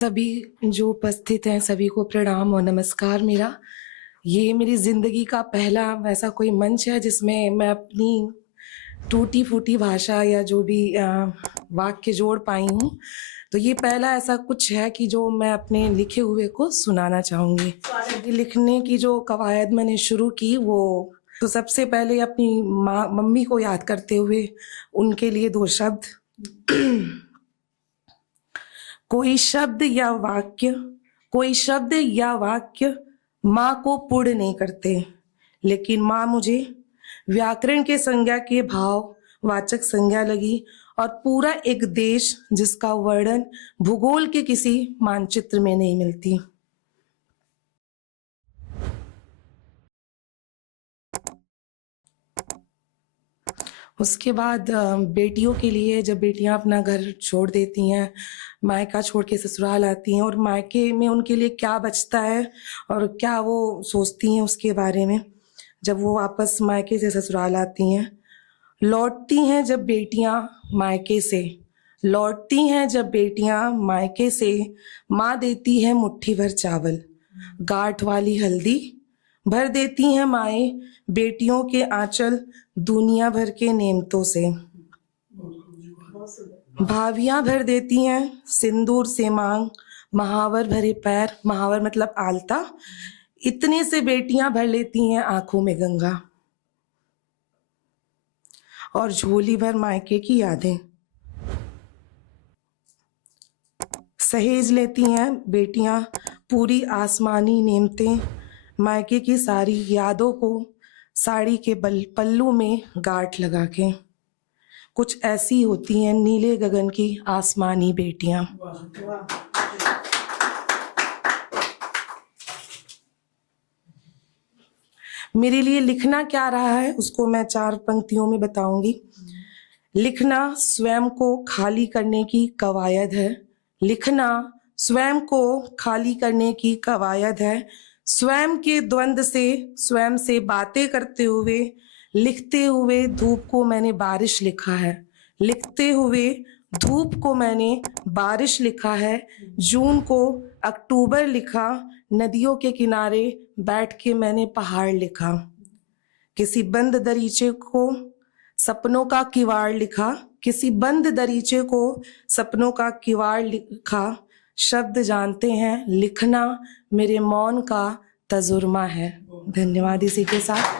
सभी जो उपस्थित हैं सभी को प्रणाम और नमस्कार मेरा। ये मेरी ज़िंदगी का पहला ऐसा कोई मंच है जिसमें मैं अपनी टूटी फूटी भाषा या जो भी वाक्य जोड़ पाई हूँ। तो ये पहला ऐसा कुछ है कि जो मैं अपने लिखे हुए को सुनाना चाहूँगी। ये लिखने की जो कवायद मैंने शुरू की वो तो सबसे पहले अपनी माँ मम्मी को याद करते हुए उनके लिए 2 शब्द कोई शब्द या वाक्य माँ को पूर्ण नहीं करते, लेकिन माँ मुझे व्याकरण के संज्ञा के भाव वाचक संज्ञा लगी और पूरा एक देश जिसका वर्णन भूगोल के किसी मानचित्र में नहीं मिलती। उसके बाद बेटियों के लिए जब बेटियां अपना घर छोड़ देती हैं, मायका छोड़ के ससुराल आती हैं और मायके में उनके लिए क्या बचता है और क्या वो सोचती हैं उसके बारे में जब वो वापस मायके से ससुराल आती हैं। लौटती हैं जब बेटियां मायके से माँ देती है मुट्ठी भर चावल, गांठ वाली हल्दी भर देती हैं माएँ बेटियों के आंचल दुनिया भर के नेमतों से। भावियां भर देती हैं सिंदूर से मांग, महावर भरे पैर, महावर मतलब आलता, इतने से बेटियां भर लेती हैं आंखों में गंगा और झोली भर मायके की यादें सहेज लेती हैं बेटियां पूरी आसमानी नेमतें, मायके की सारी यादों को साड़ी के पल्लू में गांठ लगा के। कुछ ऐसी होती हैं नीले गगन की आसमानी बेटियां। मेरे लिए लिखना क्या रहा है उसको मैं 4 पंक्तियों में बताऊंगी। लिखना स्वयं को खाली करने की कवायद है। लिखना स्वयं को खाली करने की कवायद है। स्वयं के द्वंद से स्वयं से बातें करते हुए लिखते हुए धूप को मैंने बारिश लिखा है। लिखते हुए धूप को मैंने बारिश लिखा है। जून को अक्टूबर लिखा, नदियों के किनारे बैठ के मैंने पहाड़ लिखा। किसी बंद दरीचे को सपनों का किवाड़ लिखा, किसी बंद दरीचे को सपनों का किवाड़ लिखा। शब्द जानते हैं लिखना मेरे मौन का तजुर्मा है। धन्यवाद। इसी के साथ